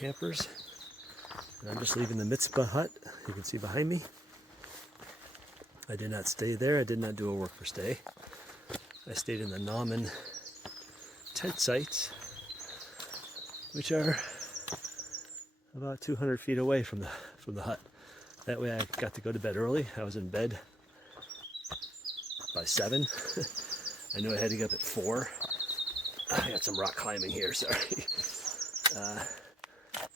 campers. And I'm just leaving the Mizpah hut. You can see behind me. I did not stay there. I did not do a worker stay. I stayed in the Nauman tent sites, which are about 200 feet away from the hut. That way I got to go to bed early. I was in bed by 7. I knew I had to get up at 4. I got some rock climbing here, sorry.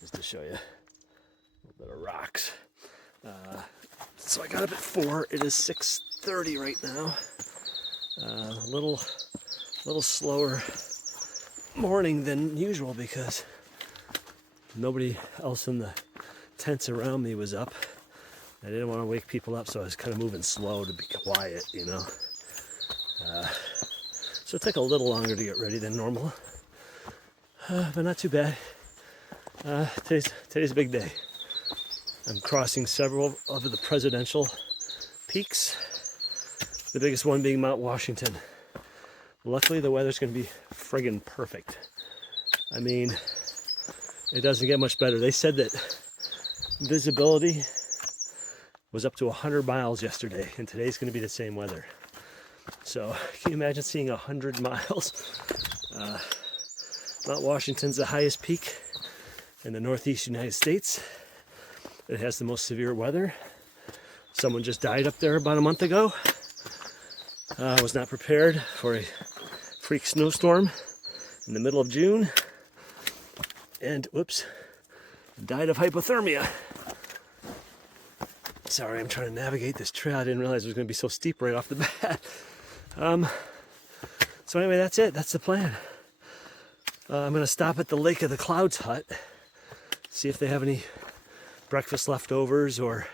Just to show you a little bit of rocks. So I got up at 4. It is 6:30 right now. A little slower morning than usual because nobody else in the tents around me was up. I didn't want to wake people up, so I was kind of moving slow to be quiet, you know. So it took a little longer to get ready than normal, but not too bad. Today's a big day. I'm crossing several of the presidential peaks, the biggest one being Mount Washington. Luckily, the weather's going to be friggin' perfect. I mean, it doesn't get much better. They said that visibility was up to 100 miles yesterday, and today's going to be the same weather. So, can you imagine seeing 100 miles? Mount Washington's the highest peak in the northeast United States. It has the most severe weather. Someone just died up there about a month ago. I was not prepared for a freak snowstorm in the middle of June. And, whoops, died of hypothermia. Sorry, I'm trying to navigate this trail. I didn't realize it was going to be so steep right off the bat. So anyway, that's it. That's the plan. I'm going to stop at the Lake of the Clouds hut, see if they have any breakfast leftovers, or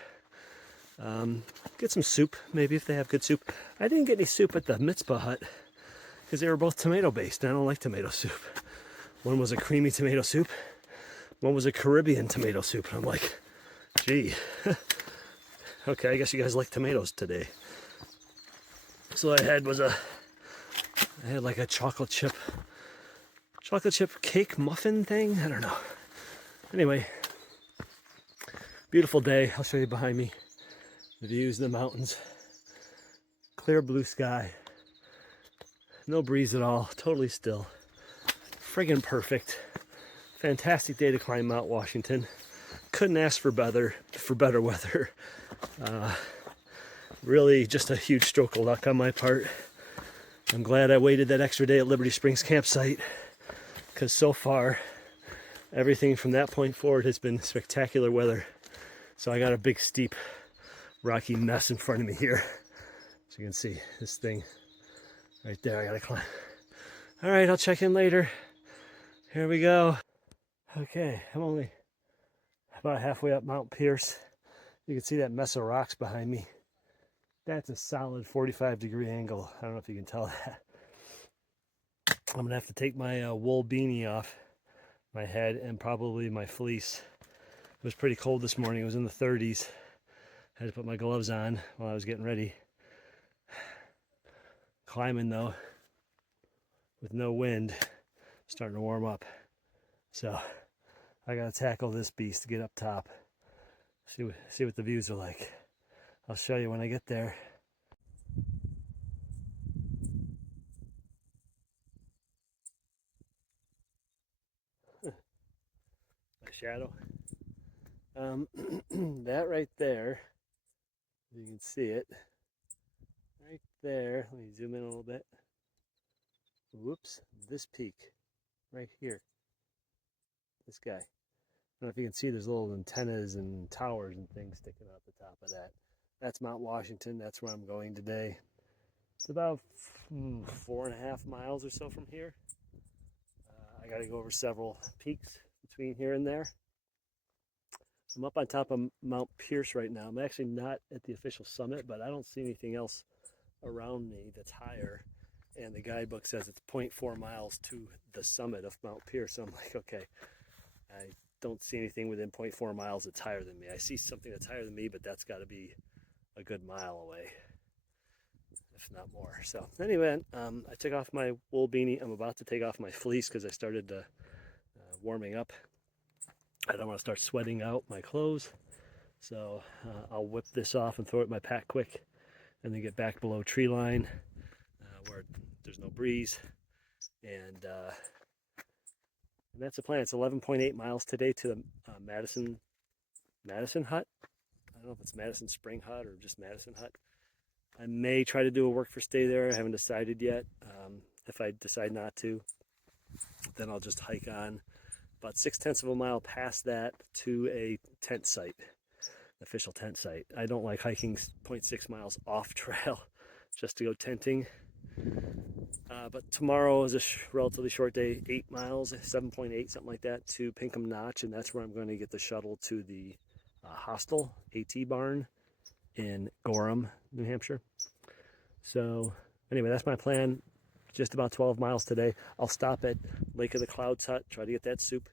get some soup, maybe, if they have good soup. I didn't get any soup at the Mizpah hut because they were both tomato based, and I don't like tomato soup. One was a creamy tomato soup, one was a Caribbean tomato soup, and I'm like, gee, okay, I guess you guys like tomatoes today. So I had like a chocolate chip cake muffin thing, I don't know. Anyway, beautiful day. I'll show you behind me the views of the mountains. Clear blue sky. No breeze at all. Totally still. Friggin' perfect. Fantastic day to climb Mount Washington. Couldn't ask for better weather. Really just a huge stroke of luck on my part. I'm glad I waited that extra day at Liberty Springs campsite, because so far everything from that point forward has been spectacular weather. So I got a big, steep, rocky mess in front of me here. As you can see, this thing right there, I gotta climb. All right, I'll check in later. Here we go. Okay, I'm only about halfway up Mount Pierce. You can see that mess of rocks behind me. That's a solid 45-degree angle. I don't know if you can tell that. I'm gonna have to take my wool beanie off my head and probably my fleece. It was pretty cold this morning. It was in the 30s. I had to put my gloves on while I was getting ready. Climbing though, with no wind, starting to warm up. So I gotta tackle this beast to get up top. See what the views are like. I'll show you when I get there. My shadow. That right there, you can see it. Right there, let me zoom in a little bit. Whoops, this peak, right here. This guy. I don't know if you can see, there's little antennas and towers and things sticking out the top of that. That's Mount Washington. That's where I'm going today. It's about 4.5 miles or so from here. I got to go over several peaks between here and there. I'm up on top of Mount Pierce right now. I'm actually not at the official summit, but I don't see anything else around me that's higher. And the guidebook says it's 0.4 miles to the summit of Mount Pierce. So I'm like, okay, I don't see anything within 0.4 miles that's higher than me. I see something that's higher than me, but that's got to be a good mile away, if not more. So anyway, I took off my wool beanie. I'm about to take off my fleece because I started warming up. I don't want to start sweating out my clothes. So I'll whip this off and throw it in my pack quick and then get back below tree line where there's no breeze. And that's the plan. It's 11.8 miles today to the Madison Hut. I don't know if it's Madison Spring Hut or just Madison Hut. I may try to do a work for stay there. I haven't decided yet. If I decide not to, then I'll just hike on about 0.6 of a mile past that to a tent site, official tent site. I don't like hiking 0.6 miles off trail just to go tenting. But tomorrow is a relatively short day, 8 miles, 7.8, something like that, to Pinkham Notch, and that's where I'm going to get the shuttle to the hostel, AT barn in Gorham, New Hampshire. So anyway, that's my plan. Just about 12 miles today. I'll stop at Lake of the Clouds Hut, try to get that soup.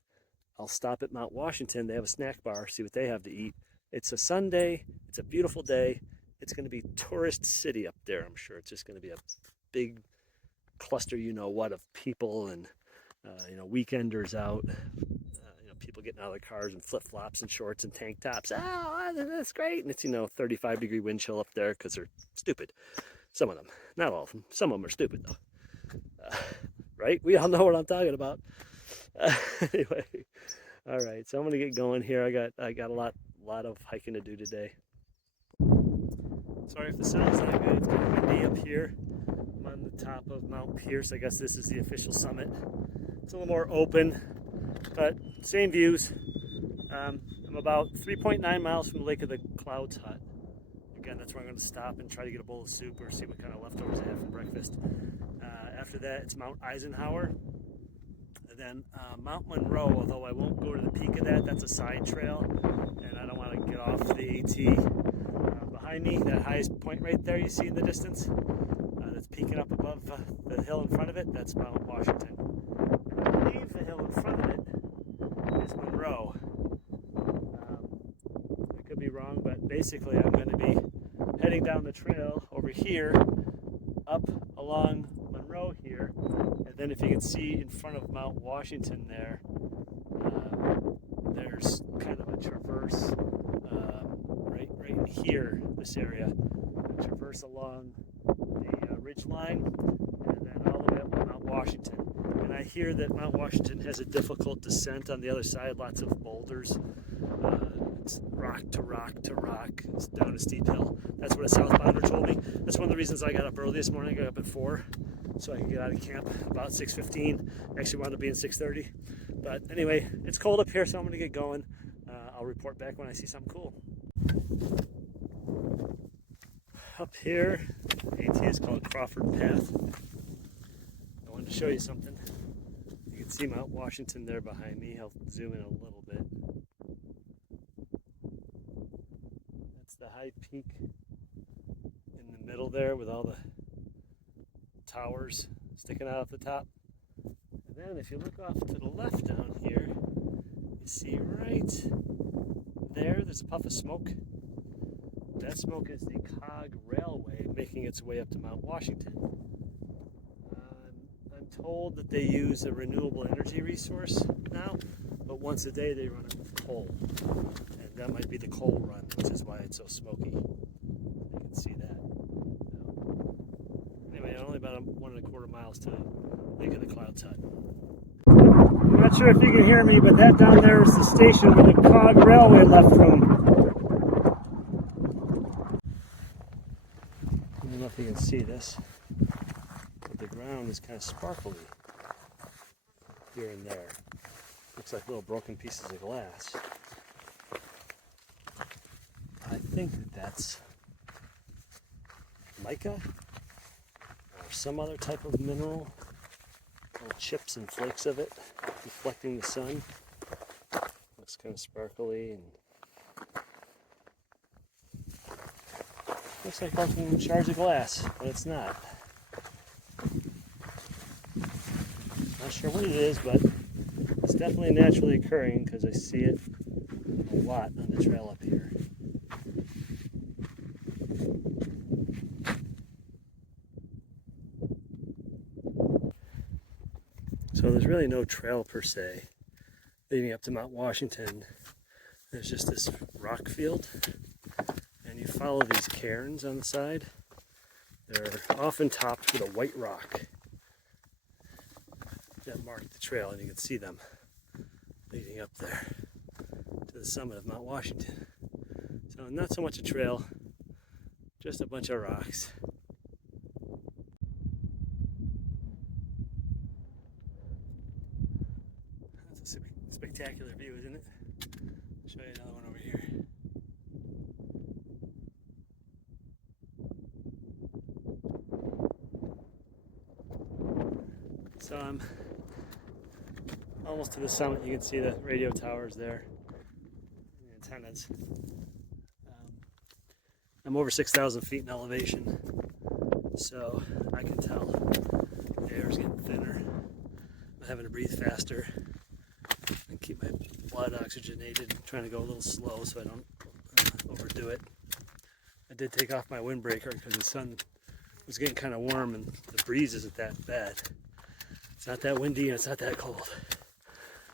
I'll stop at Mount Washington. They have a snack bar, see what they have to eat. It's a Sunday. It's a beautiful day. It's going to be tourist city up there, I'm sure. It's just going to be a big cluster, you know what, of people and, weekenders out. People getting out of their cars in flip-flops and shorts and tank tops. Oh, that's great. And it's, 35-degree wind chill up there because they're stupid. Some of them. Not all of them. Some of them are stupid, though. Right? We all know what I'm talking about. Anyway, all right. So I'm gonna get going here. I got a lot of hiking to do today. Sorry if the sound's not good. It's kind of windy up here. I'm on the top of Mount Pierce. I guess this is the official summit. It's a little more open, but same views. I'm about 3.9 miles from the Lake of the Clouds Hut. Again, that's where I'm going to stop and try to get a bowl of soup or see what kind of leftovers I have from breakfast. After that, it's Mount Eisenhower. And then Mount Monroe, although I won't go to the peak of that, that's a side trail, and I don't want to get off the AT. Behind me, that highest point right there you see in the distance, that's peeking up above the hill in front of it, that's Mount Washington. I believe the hill in front of it is Monroe. I could be wrong, but basically I'm going to be heading down the trail over here, up along Monroe here, and then if you can see in front of Mount Washington there, there's kind of a traverse right in here, this area, a traverse along the ridge line, and then all the way up to Mount Washington. And I hear that Mount Washington has a difficult descent on the other side, lots of boulders. It's rock to rock to rock. It's down a steep hill. That's what a southbounder told me. That's one of the reasons I got up early this morning. I got up at 4 so I could get out of camp about 6:15. Actually wound up being 6:30. But anyway, it's cold up here, so I'm going to get going. I'll report back when I see something cool. Up here, AT is called Crawford Path. I wanted to show you something. You can see Mount Washington there behind me. I'll zoom in a little bit. That's the high peak in the middle there with all the towers sticking out at the top. And then if you look off to the left down here, you see right there's a puff of smoke. That smoke is the cog railway making its way up to Mount Washington. I'm told that they use a renewable energy resource now, but once a day they run it with coal. And that might be the coal run, which is why it's so smoky. You can see that. Anyway, only about 1.25 miles to Lake of the Clouds Hut. I'm not sure if you can hear me, but that down there is the station where the cog railway left from. I don't know if you can see this, but the ground is kind of sparkly here and there. Looks like little broken pieces of glass. I think that's mica or some other type of mineral. Little chips and flakes of it reflecting the sun. Looks kind of sparkly and looks like broken shards of glass, but it's not. Not sure what it is, but it's definitely naturally occurring because I see it a lot on the trail up here. So there's really no trail per se. leading up to Mount Washington, there's just this rock field, and you follow these cairns on the side. They're often topped with a white rock that mark the trail, and you can see them leading up there to the summit of Mount Washington. So not so much a trail, just a bunch of rocks. That's a spectacular view, isn't it? I'll show you another one over here. So I'm almost to the summit. You can see the radio towers there, the antennas. I'm over 6,000 feet in elevation, so I can tell the air is getting thinner. I'm having to breathe faster and keep my blood oxygenated. I'm trying to go a little slow so I don't overdo it. I did take off my windbreaker because the sun was getting kind of warm and the breeze isn't that bad. It's not that windy and it's not that cold.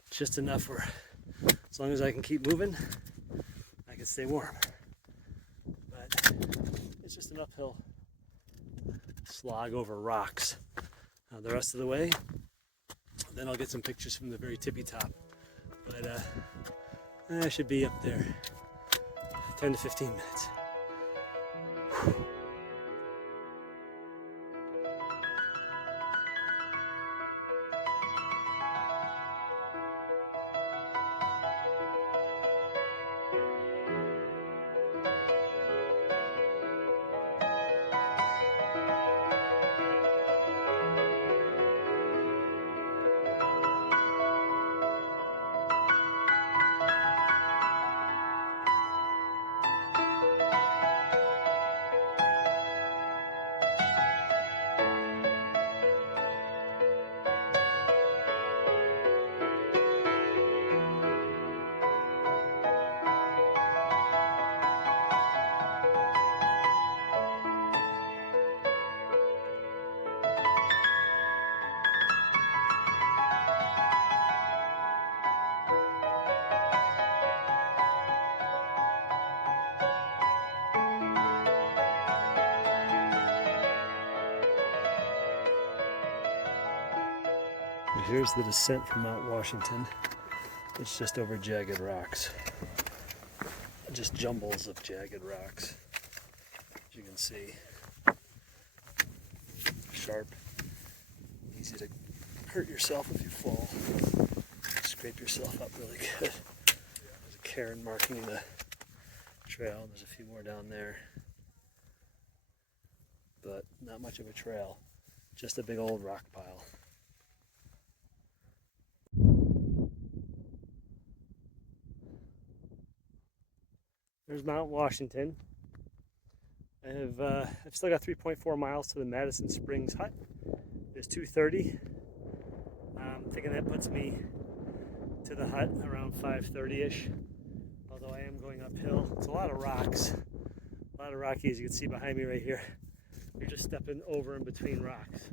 It's just enough where as long as I can keep moving, I can stay warm. But it's just an uphill slog over rocks. The rest of the way, then I'll get some pictures from the very tippy top. But I should be up there 10 to 15 minutes. Whew. Here's the descent from Mount Washington. It's just over jagged rocks. Just jumbles of jagged rocks, as you can see. Sharp, easy to hurt yourself if you fall. Scrape yourself up really good. There's a cairn marking the trail. There's a few more down there. But not much of a trail, just a big old rock pile. There's Mount Washington. I've still got 3.4 miles to the Madison Springs hut. It's 2:30. I'm thinking that puts me to the hut around 5:30ish. Although I am going uphill. It's a lot of rocks, a lot of rockies. You can see behind me right here. You're just stepping over in between rocks.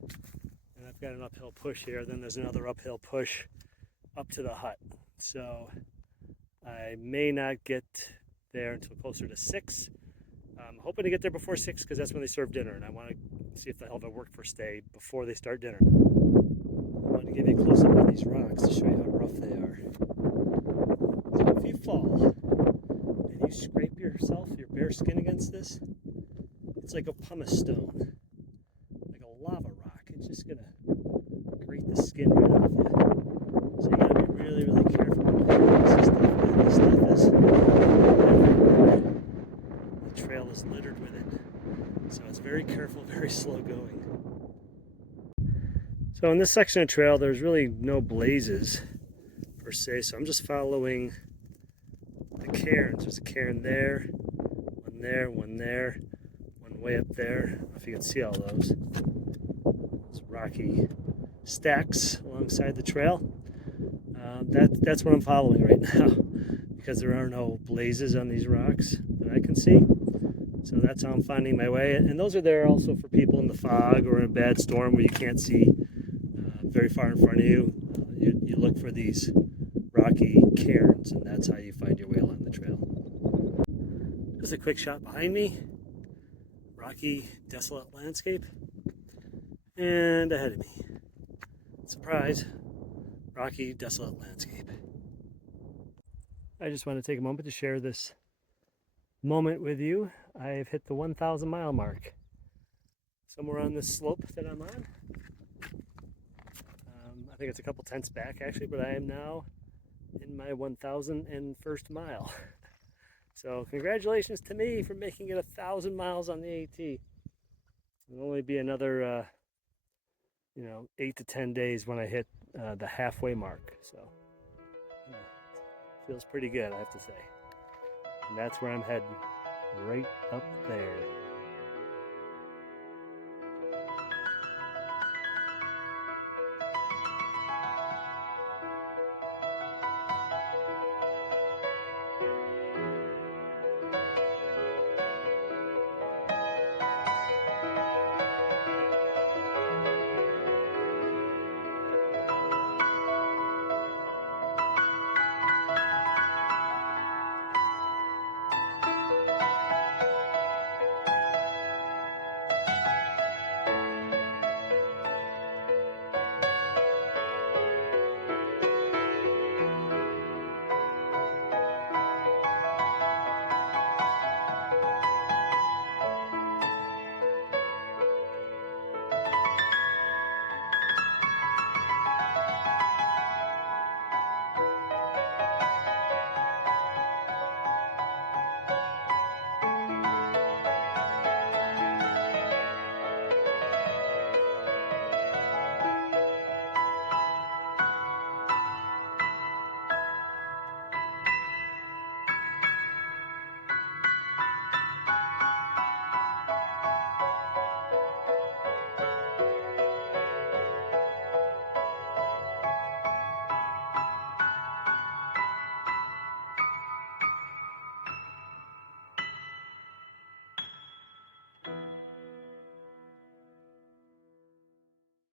And I've got an uphill push here. Then there's another uphill push up to the hut. So I may not get there until closer to 6. I'm hoping to get there before 6 because that's when they serve dinner, and I want to see if they'll have a workforce day before they start dinner. I want to give you a close up on these rocks to show you how rough they are. So if you fall and you scrape yourself, your bare skin against this, it's like a pumice stone, like a lava rock. It's just gonna grate the skin right off you. So you gotta be really, really careful with this stuff. And this stuff is everywhere. The trail is littered with it. So it's very careful, very slow going. So in this section of trail, there's really no blazes per se. So I'm just following the cairns. There's a cairn there, one there, one way up there. I don't know if you can see all those. Those rocky stacks alongside the trail. That's what I'm following right now because there are no blazes on these rocks that I can see. So that's how I'm finding my way. And those are there also for people in the fog or in a bad storm where you can't see very far in front of you. You look for these rocky cairns, and that's how you find your way along the trail. Just a quick shot behind me. Rocky, desolate landscape. And ahead of me. Surprise, rocky, desolate landscape. I just want to take a moment to share this moment with you. I've hit the 1,000 mile mark. Somewhere on this slope that I'm on. I think it's a couple tenths back actually, but I am now in my 1,001st mile. So congratulations to me for making it 1,000 miles on the AT. It'll only be another 8 to 10 days when I hit the halfway mark. So feels pretty good, I have to say. And that's where I'm heading, right up there.